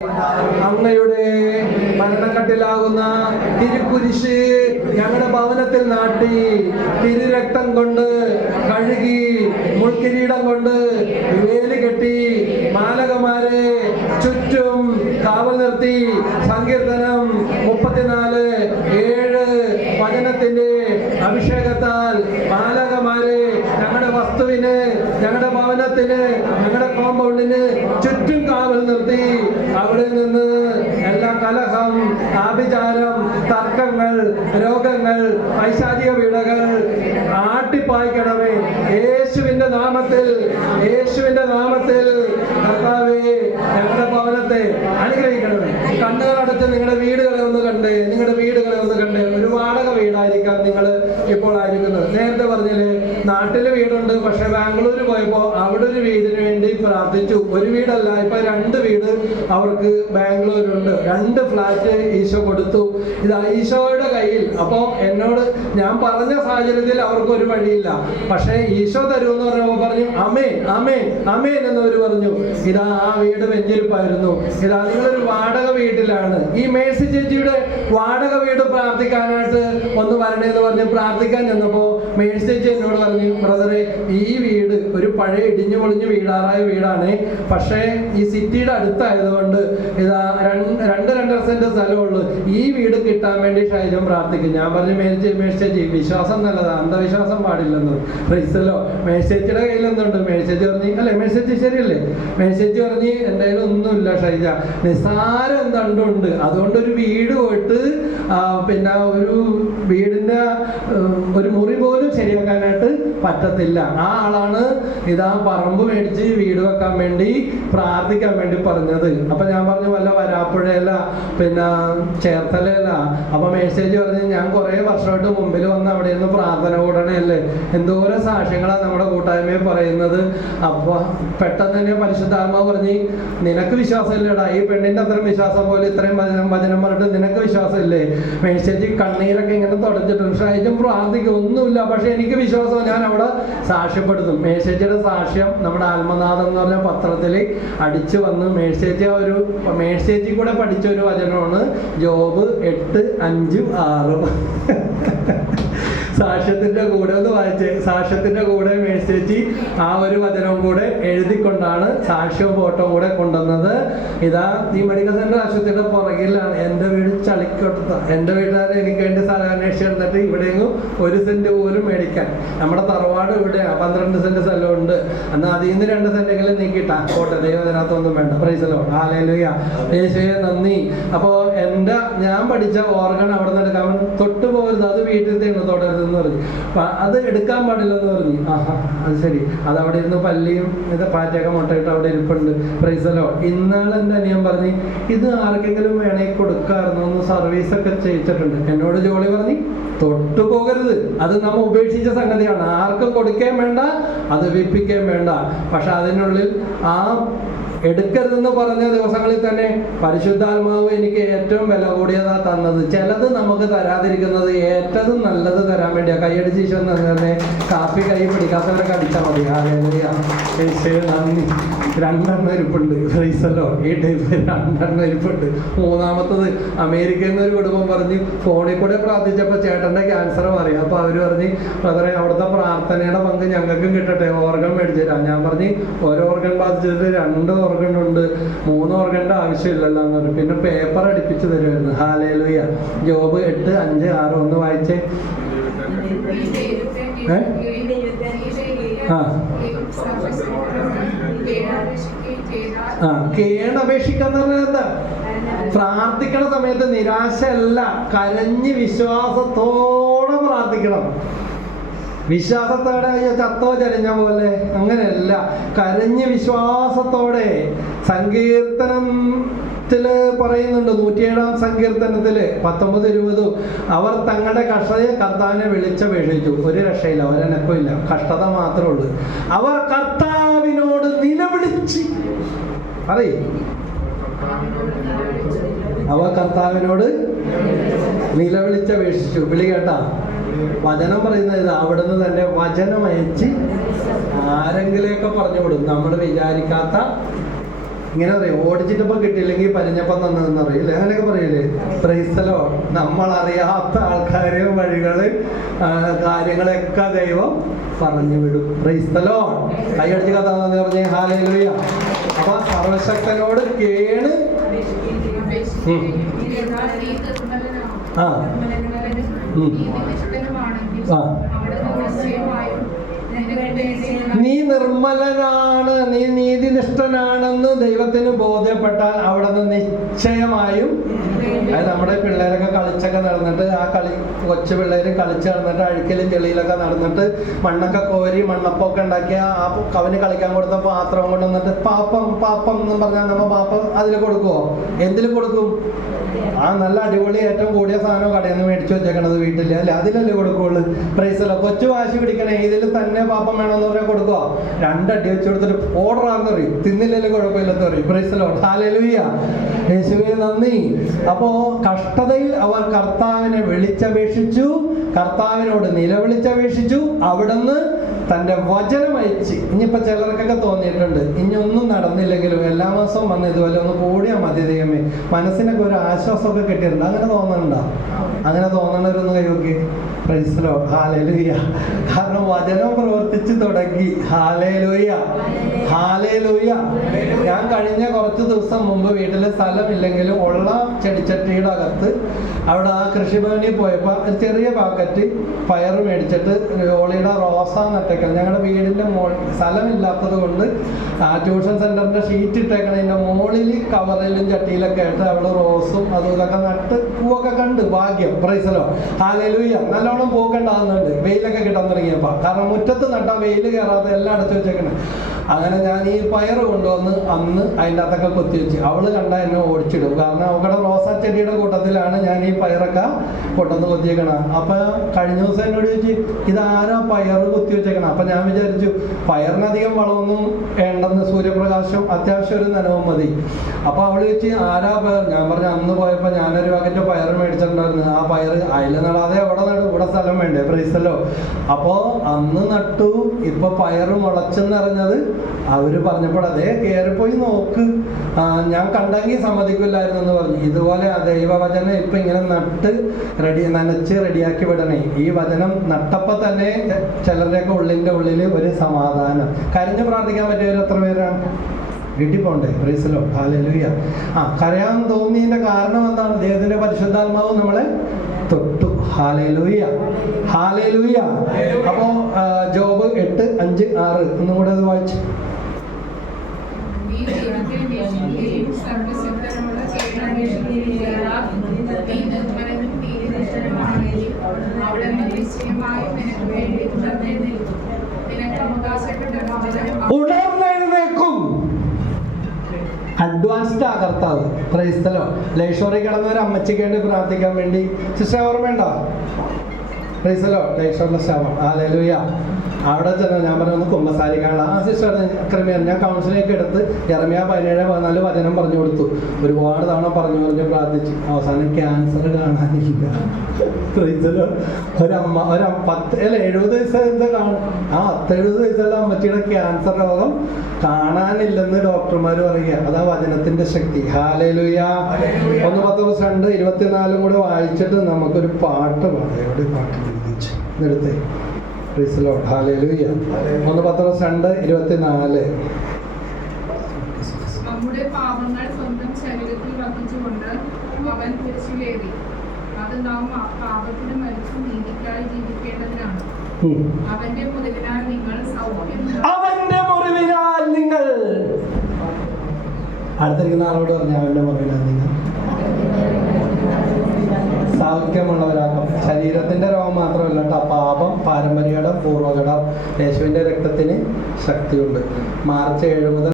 അങ്ങയുടെ മരണക്കട്ടിലാകുന്ന തിരുക്കുരിശ് ഞങ്ങളുടെ ഭവനത്തിൽ നാട്ടി തിരുരക്തം കൊണ്ട് കഴുകി മുൾക്കിരീടം കൊണ്ട് വേലി കെട്ടി മാലകമാരെ ചുറ്റും കാവൽ നിർത്തി സങ്കീർത്തനം 34:7 വചനത്തിന്റെ അഭിഷേകത്താൽ മാലകമാരെ ഞങ്ങളുടെ വസ്തുവിന്, ഞങ്ങളുടെ ഭവനത്തിന്, ഞങ്ങളുടെ കോമ്പൗണ്ടിന് ചുറ്റും കാവൽ നിർത്തി അവിടെ നിന്ന് എല്ലാ കലഹം, ആഭിചാരം, തർക്കങ്ങൾ, രോഗങ്ങൾ, പൈശാചിക പീഡകൾ ആട്ടിപ്പായിക്കണമേ. യേശുവിന്റെ നാമത്തിൽ, യേശുവിന്റെ നാമത്തിൽ കർത്താവേ ഞങ്ങളുടെ ഭവനത്തെ അനുഗ്രഹിക്കണമേ. കണ്ണുകളടച്ച് നിങ്ങളുടെ വീടുകളെ ഒന്ന് കണ്ടേ, നിങ്ങളുടെ വീടുകളെ ഒന്ന് കണ്ടേ. ഒരു വാടക വീടായിരിക്കാം നിങ്ങൾ ഇപ്പോൾ ആയിരിക്കുന്നത്. നേരത്തെ പറഞ്ഞില്ലേ, നാട്ടില് വീടുണ്ട്, പക്ഷെ ബാംഗ്ലൂർ പോയപ്പോ അവിടെ ഒരു വീടിന് വേണ്ടി പ്രാർത്ഥിച്ചു. ഒരു വീടല്ല, ഇപ്പൊ 2 വീട് അവർക്ക് ബാംഗ്ലൂരുണ്ട്. 2 ഫ്ലാറ്റ് ഈശോ കൊടുത്തു. ഇതാ ഈശോയുടെ കയ്യിൽ. അപ്പോ എന്നോട് ഞാൻ പറഞ്ഞ സാഹചര്യത്തിൽ അവർക്ക് ഒരു വഴിയില്ല, പക്ഷെ ഈശോ തരുമെന്ന് പറഞ്ഞപ്പോൾ പറഞ്ഞു അമേൻ അമേൻ അമേൻ എന്നവര് പറഞ്ഞു. ഇതാ ആ വീട് വെഞ്ചരിപ്പായിരുന്നു. ഇതാ നിങ്ങളൊരു വാടക വീട്ടിലാണ്. ഈ മേഴ്സി ചേച്ചിയുടെ വാടക വീട് പ്രാർത്ഥിക്കാനായിട്ട് ഒന്ന് വരണേന്ന് പറഞ്ഞ് പ്രാർത്ഥിക്കാൻ ചെന്നപ്പോ മേഴ്സി ചേച്ചി എന്നോട് പറഞ്ഞു, ബ്രദറെ ഈ വീട് ഒരു പഴയ ഇടിഞ്ഞു പൊളിഞ്ഞു വീടാറായ വീടാണ്, പക്ഷേ ഈ സിറ്റിയുടെ അടുത്തായതുകൊണ്ട് ഇതാ 2.5 സെന്റ് സ്ഥലമുള്ളൂ, ഈ വീട് കിട്ടാൻ വേണ്ടി ഷൈജം പ്രാർത്ഥിക്കും. ഞാൻ പറഞ്ഞു മേഴ്സി ചേച്ചി വിശ്വാസം നല്ലതാ, അന്ധവിശ്വാസം പാടില്ലെന്ന്. പ്രൈസല്ലോ. മേഴ്സി ചേച്ചിയുടെ കയ്യിൽ എന്തുണ്ട്? മേഴ്സി ചേച്ചി പറഞ്ഞു അല്ലെ, മേഴ്സി ചേച്ചി ശരിയല്ലേ? മേഴ്സി ചേച്ചി പറഞ്ഞ് എൻ്റെ കയ്യിൽ ഒന്നുമില്ല ഷൈജ, നിസ്സാരം എന്തുണ്ട്, അതുകൊണ്ട് ഒരു വീട് പോയിട്ട് പിന്നെ ഒരു വീടിന്റെ ഒരു മുറി പോലും ശരിയാക്കാനായിട്ട് പറ്റത്തില്ല. ആ ആളാണ് ഇതാ പറമ്പ് മേടിച്ച് വീട് വെക്കാൻ വേണ്ടി പ്രാർത്ഥിക്കാൻ വേണ്ടി പറഞ്ഞത്. അപ്പൊ ഞാൻ പറഞ്ഞു വല്ല വരാപ്പുഴയല്ല, പിന്നെ ചേർത്തലല്ല. അപ്പൊ മെസ്സേജ് പറഞ്ഞ് ഞാൻ കുറെ വർഷമായിട്ട് മുമ്പിൽ വന്ന് അവിടെ നിന്ന് പ്രാർത്ഥന കൂടണല്ലേ, എന്തോരം സാക്ഷ്യങ്ങളാണ് നമ്മുടെ കൂട്ടായ്മയിൽ പറയുന്നത്. അപ്പൊ പെട്ടെന്ന് തന്നെ പരിശുദ്ധാത്മാവ് പറഞ്ഞ് നിനക്ക് വിശ്വാസം ഇല്ലടാ, ഈ പെണ്ണിന്റെ അത്രയും വിശ്വാസം പോലെ ഇത്രയും വചനം പറഞ്ഞിട്ട് നിനക്ക് വിശ്വാസം ഇല്ലേ? മെസ്സേജ് കണ്ണീരൊക്കെ ഇങ്ങനെ തുടച്ചിട്ടുണ്ട്. ഷൈജും പ്രാർത്ഥിക്കും ഒന്നുമില്ല, പക്ഷെ എനിക്ക് വിശ്വാസം, ഞാൻ അവിടെ സാക്ഷ്യപ്പെടുത്തും. മേഴ്സിയുടെ സാക്ഷ്യം നമ്മുടെ ആത്മനാഥം എന്ന് പറഞ്ഞ പത്രത്തിൽ അടിച്ചു വന്ന് മേഴ്സി കൂടെ പഠിച്ച ഒരു വചനമാണ് ജോബ് 8:5-6. സാക്ഷ്യത്തിന്റെ കൂടെ ഒന്ന് വായിച്ചേ. സാക്ഷ്യത്തിന്റെ കൂടെ മേഴ്സി ആ ഒരു വചനവും കൂടെ എഴുതിക്കൊണ്ടാണ് സാക്ഷ്യവും ഫോട്ടോവും കൂടെ കൊണ്ടുവന്നത്. ഇതാ ഈ മെഡിക്കൽ സെന്റർ ആശുപത്രിയുടെ പുറകിലാണ് എൻ്റെ വീട്. ചളിക്കൊട്ടത്ത എൻ്റെ വീട്ടുകാരെ എനിക്ക് വേണ്ടി സ്ഥലം അന്വേഷിച്ച് എടുത്തിട്ട് ഇവിടെയെങ്കിലും 1 സെന്റ് പോലും മേടിക്കാൻ. നമ്മുടെ തറവാട് ഇവിടെയാണ്, 12 സെന്റ് സ്ഥലമുണ്ട്. എന്നാൽ അതിൽ നിന്ന് 2 സെന്റെങ്കിലും നീക്കിട്ടാ കോട്ടെ, ദൈവം അതിനകത്തൊന്നും വേണ്ട. പ്രൈസലോ, ഹല്ലേലൂയ, യേശുവേ നന്ദി. അപ്പോ ഞാൻ പഠിച്ച ഓർഗൺ അവിടെ നിന്ന് എടുക്കാൻ തൊട്ട് പോകരുത്, അത് വീട്ടിൽ തന്നെ തുടരുത് എന്ന് പറഞ്ഞു. അത് എടുക്കാൻ പാടില്ലെന്ന് പറഞ്ഞു. ആഹാ അത് ശരി. അത് അവിടെ ഇരുന്ന് പല്ലിയും പാറ്റയൊക്കെ മുട്ടയിട്ട് അവിടെ ഇരിപ്പുണ്ട്. പ്രൈസലോ. ഇന്നാൾ എൻ്റെ അനിയൻ പറഞ്ഞു ഇത് ആർക്കെങ്കിലും വേണമെങ്കിൽ കൊടുക്കാമായിരുന്നു, ഒന്ന് സർവീസൊക്കെ ചെയ്യിച്ചിട്ടുണ്ട്. എന്നോട് ജോളി പറഞ്ഞു തൊട്ടു പോകരുത്, അത് നമ്മൾ ഉപേക്ഷിച്ച സംഗതിയാണ്. ആർക്കും കൊടുക്കുകയും വേണ്ട, അത് വിൽപ്പിക്കുകയും വേണ്ട. പക്ഷെ അതിനുള്ളിൽ ആ എടുക്കരുതെന്ന് പറഞ്ഞ ദിവസങ്ങളിൽ തന്നെ പരിശുദ്ധാത്മാവ് എനിക്ക് ഏറ്റവും വില കൂടിയതാ തന്നത്. ചിലത് നമുക്ക് തരാതിരിക്കുന്നത് ഏറ്റവും നല്ലത് തരാൻ വേണ്ടിയാ. കൈയടിച്ച് ഈശോന്ന് തന്നെ കാപ്പി കൈ പിടിക്കാത്തവരൊക്കെ അടിച്ചാൽ മതി. ഹല്ലേലൂയ, യേശുവേ നന്ദി. 2 ഇരിപ്പുണ്ട്. പ്രൈസല്ലോ. ഈ ടൈപ്പ് 2 ഇരിപ്പുണ്ട്. 3ാമത്തത് അമേരിക്കയിൽ നിന്ന് ഒരു കുടുംബം പറഞ്ഞ് ഫോണിൽ കൂടെ പ്രാർത്ഥിച്ചപ്പോൾ ചേട്ടൻ്റെ ക്യാൻസർ മാറി. അപ്പോൾ അവർ പറഞ്ഞ് ബ്രദറെ അവിടുത്തെ പ്രാർത്ഥനയുടെ പങ്ക് ഞങ്ങൾക്കും കിട്ടട്ടെ, ഓർഗൻ മേടിച്ചു തരാം. ഞാൻ പറഞ്ഞ് ഓരോ ഓർഗൻ ബാധിച്ചിട്ട് 2 ഓർഗൻ ഉണ്ട്, 3 ഓർഗന്റെ ആവശ്യമില്ലല്ലോ എന്ന് പറഞ്ഞു. പിന്നെ പേപ്പർ അടിപ്പിച്ച് തരുമായിരുന്നു. ഹല്ലേലൂയ. ജോബ് 8:5-6 ഒന്ന് വായിച്ചേ. കേണപേക്ഷിക്കാന്ന് പറഞ്ഞാൽ എന്താ? പ്രാർത്ഥിക്കണ സമയത്ത് നിരാശയല്ല, കരഞ്ഞ് വിശ്വാസത്തോടെ പ്രാർത്ഥിക്കണം. വിശ്വാസത്തോടെ ചത്തോ ചരിഞ്ഞ പോലെ അങ്ങനെയല്ല, കരഞ്ഞ് വിശ്വാസത്തോടെ. സങ്കീർത്തനത്തില് പറയുന്നുണ്ട്, 107-ാം സങ്കീർത്തനത്തില് 19-20 അവർ തങ്ങളുടെ കഷ്ടതയെ കർത്താവിനെ വിളിച്ചപേക്ഷിച്ചു. ഒരു രക്ഷയില്ല, ഒരനക്കമില്ല, കഷ്ടത മാത്രമേ ഉള്ളൂ. അവർ കർത്താവിനോട് നിലവിളിച്ച് പറയും. അവർ കർത്താവിനോട് നിലവിളിച്ചപേക്ഷിച്ചു. വിളി കേട്ടാ? വചനം പറയുന്നത് ഇത്, അവിടുന്ന് തന്നെ വചനം അയച്ച് ആരെങ്കിലെയൊക്കെ പറഞ്ഞു വിടും. നമ്മൾ വിചാരിക്കാത്ത ഇങ്ങനെ പറയും, ഓടിച്ചിട്ടിപ്പോ കിട്ടിയില്ലെങ്കിൽ പരിഞ്ഞപ്പം തന്നതെന്ന് അറിയില്ലേ, അങ്ങനെയൊക്കെ പറയില്ലേ. പ്രൈസ്തലോ, നമ്മളറിയാത്ത ആൾക്കാര് വഴികള് കാര്യങ്ങളൊക്കെ ദൈവം പറഞ്ഞു വിടും. പ്രൈസ്തലോ, കൈയടിച്ച് കഥ എന്ന് പറഞ്ഞേ ഹല്ലേലൂയ. അപ്പൊ സർവശക്തനോട് കേണ്. നീ നിർമ്മലനാണ്, നീ നീതിനിഷ്ഠനാണെന്ന് ദൈവത്തിന് ബോധ്യപ്പെട്ടാൽ അവിടെ നിന്ന് നിശ്ചയമായും, അത് നമ്മുടെ പിള്ളേരൊക്കെ കളിച്ചൊക്കെ നടന്നിട്ട്, ആ കൊച്ചു പിള്ളേര് കളിച്ച് നടന്നിട്ട് അഴുക്കലും ചെളിയിലൊക്കെ നടന്നിട്ട് മണ്ണൊക്കെ കോരി മണ്ണപ്പൊക്കെ ഉണ്ടാക്കിയ ആ അവന് കളിക്കാൻ കൊടുത്ത പാത്രം കൊണ്ടുവന്നിട്ട് പാപ്പം പാപ്പം എന്ന് പറഞ്ഞാൽ നമ്മൾ പാപ്പം അതിൽ കൊടുക്കുവോ? എന്തിൽ കൊടുക്കും? ആ നല്ല അടിപൊളി ഏറ്റവും കൂടിയ സാധനം കടയിൽ നിന്ന് മേടിച്ചു വെച്ചേക്കണത് വീട്ടില് അല്ലെ, അതിലല്ലേ കൊടുക്കുള്ളൂ. പ്രൈസല്ലോ, കൊച്ചു വാശി പിടിക്കണേ ഇതിൽ തന്നെ പാപ്പം വേണമെന്ന് പറഞ്ഞാൽ കൊടുക്കുക. രണ്ടടി വെച്ച് കൊടുത്തിട്ട് ഓർഡറാന്ന് പറയും, തിന്നില്ലല്ലോ കുഴപ്പമില്ലെന്ന് പറയും. പ്രൈസല്ലോ, ഹല്ലേലൂയ, യേശുവേ നന്ദി. അപ്പോ കഷ്ടതയിൽ അവർ കർത്താവിനെ വിളിച്ചപേക്ഷിച്ചു, കർത്താവിനോട് നിലവിളിച്ചപേക്ഷിച്ചു, അവിടുന്ന് തന്റെ വചനം അയച്ച്. ഇനിയിപ്പോ ചിലർക്കൊക്കെ തോന്നിയിട്ടുണ്ട്, ഇനി ഒന്നും നടന്നില്ലെങ്കിലും എല്ലാ മാസവും വന്ന് ഇതുപോലെ ഒന്ന് കൂടിയാൽ മതി ദൈവമേ, മനസ്സിനൊക്കെ ഒരു ആശ്വാസമൊക്കെ കിട്ടിയിട്ടുണ്ട്. അങ്ങനെ തോന്നണുണ്ടോ? അങ്ങനെ തോന്നണവരൊന്ന് കൈവക്കി. Praise Lord, hallelujah. കാരണം വചനം പ്രവർത്തിച്ചു തുടങ്ങി. Hallelujah, hallelujah. ഞാൻ കഴിഞ്ഞ കുറച്ച് ദിവസം മുമ്പ് വീട്ടില് സ്ഥലമില്ലെങ്കിലും ഉള്ള ചെടിച്ചട്ടിയുടെ അകത്ത് അവിടെ ആ കൃഷിഭവനിൽ പോയപ്പോൾ ഒരു ചെറിയ പാക്കറ്റ് പയർ മേടിച്ചിട്ട് ഓളിയുടെ റോസ നട്ടേക്കണം. ഞങ്ങളുടെ വീടിന്റെ സ്ഥലമില്ലാത്തത് കൊണ്ട് ആ ട്യൂഷൻ സെന്ററിന്റെ ഷീറ്റ് ഇട്ടേക്കണതിന്റെ മുകളിൽ കവറിലും ചട്ടിയിലൊക്കെ ആയിട്ട് അവള് റോസും അതും ഇതൊക്കെ നട്ട് പൂവൊക്കെ കണ്ട്. ഭാഗ്യം. പ്രൈസലോ, ഹല്ലേലൂയ. നല്ലോണം പൂക്കണ്ടാകുന്നുണ്ട് വെയിലൊക്കെ കിട്ടാൻ തുടങ്ങിയപ്പോ. കാരണം മുറ്റത്ത് നട്ടാ വെയിൽ കയറാതെ എല്ലാം അടച്ചു വെച്ചേക്കണേ. അങ്ങനെ ഞാൻ ഈ പയർ കൊണ്ടുവന്ന് അന്ന് അതിൻ്റെ അകത്തൊക്കെ കൊത്തിവെച്ച്. അവള് കണ്ട എന്നെ ഓടിച്ചിടും. കാരണം അവളുടെ റോസാ ചെടിയുടെ കൂട്ടത്തിലാണ് ഞാൻ ഈ പയറൊക്കെ കൊണ്ടുവന്ന് കൊത്തിയേക്കണം. അപ്പൊ കഴിഞ്ഞ ദിവസം എന്നോട് ചോദിച്ചു, ഇതാരാ പയർ കൊത്തി വെച്ചേക്കണം? അപ്പൊ ഞാൻ വിചാരിച്ചു പയറിനധികം വളമൊന്നും വേണ്ടെന്ന്, സൂര്യപ്രകാശം അത്യാവശ്യം ഒരു നനവും മതി. അപ്പൊ അവള് ചോദിച്ചു ആരാ പയർ? ഞാൻ പറഞ്ഞു അന്ന് പോയപ്പോ ഞാനൊരു പാക്കറ്റ് പയർ മേടിച്ചിട്ടുണ്ടായിരുന്നു. ആ പയർ അതിൽ നടാതെ അവിടെ നടും, ഇവിടെ സ്ഥലം വേണ്ടേ? പ്രൈസല്ലോ. അപ്പോ അന്ന് നട്ടു, ഇപ്പൊ പയറ് മുളച്ചെന്നറിഞ്ഞത് അവര് പറഞ്ഞപ്പോൾ അതേ കയറിപ്പോയി നോക്ക്, ഞാൻ കണ്ടെങ്കിൽ സമ്മതിക്കില്ലായിരുന്നു എന്ന് പറഞ്ഞു. ഇതുപോലെ ദൈവവചനം ഇപ്പൊ ഇങ്ങനെ നട്ട് നനച്ച് റെഡിയാക്കി വിടണേ. ഈ വചനം നട്ടപ്പോ തന്നെ ചിലരുടെയൊക്കെ ഉള്ളിന്റെ ഉള്ളിൽ ഒരു സമാധാനം. കരഞ്ഞു പ്രാർത്ഥിക്കാൻ പറ്റിയവർ എത്ര പേരാണ്? വീട്ടിൽ പോണ്ടേ? പ്രൈസലോ, ഹല്ലേലൂയ. കരയാൻ തോന്നിയതിന്റെ കാരണം എന്താണ്? ദൈവത്തിന്റെ പരിശുദ്ധാത്മാവ് നമ്മളെ തൊട്ടു. Hallelujah, hallelujah. അപ്പോ ജോബ് 8:5-6 ഒന്നും കൂടെ അത് വായിച്ചു. ഉണർന്നെഴുന്നേക്കും. അഡ്വാൻസ്ഡ് ആ കർത്താവ്. പ്രൈസ്തലോ. ലൈഷോറിൽ കിടന്നവർ അമ്മച്ചിക്ക് വേണ്ടി പ്രാർത്ഥിക്കാൻ വേണ്ടി സിസ്റ്റർ ഓർമ്മയുണ്ടോ? പ്രൈസ്തലോ, ലൈഷോറിലെ ശവം. ഹല്ലേലൂയ. അവിടെ ചെന്ന് ഞാൻ പറഞ്ഞു ഒന്ന് കുമ്പസാരിക്കാനുള്ള. ആ സിസ്റ്റർ ക്രമേണ ഞാൻ കൗൺസിലിംഗ് എടുത്ത് യെരമ്യാ 17:14 വചനം പറഞ്ഞു കൊടുത്തു. ഒരുപാട് തവണ പറഞ്ഞു പ്രാർത്ഥിച്ചു. അവസാനം ക്യാൻസർ കാണാനില്ല. ഒരമ്മ 70 വയസ്സ് എന്താ കാണും? 70 വയസ്സുള്ള അമ്മച്ചിയുടെ ക്യാൻസർ രോഗം കാണാനില്ലെന്ന് ഡോക്ടർമാർ പറയുക. അതാ വചനത്തിന്റെ ശക്തി. ഹല്ലേലൂയ. 1 Pетros 2:24 കൂടെ വായിച്ചിട്ട് നമുക്കൊരു പാട്ട് പാടാം. എവിടെ പാട്ട് നിർത്തേ? Praise Lord, hallelujah. 1 Petros 2:24. നമ്മുടെ പാപങ്ങൾ സ്വന്തം ശരീരത്തിൽ വഹിച്ചുകൊണ്ട് അവൻ കുരിശിലേറി. അത് നാം പാപത്തിന് മരിച്ചു നീതിക്കായി ജീവിക്കേണ്ടതിനാണ്. അവന്റെ മുറിവിനാൽ നിങ്ങൾ സൗഖ്യം. അവന്റെ മുറിവിനാൽ നിങ്ങൾ. അടുത്തിരിക്കുന്ന ആളോട് പറഞ്ഞു അവന്റെ മുറിവിനാൽ നിങ്ങൾ സൗഖ്യമുള്ളവരാക്കും. ശരീരത്തിന്റെ രോഗം മാത്രമല്ല കേട്ടോ, പാപം, പാരമ്പര്യഘടം, പൂർവ്വഘടം. യേശുവിന്റെ രക്തത്തിന് ശക്തിയുണ്ട്. മാർച്ച് 7 മുതൽ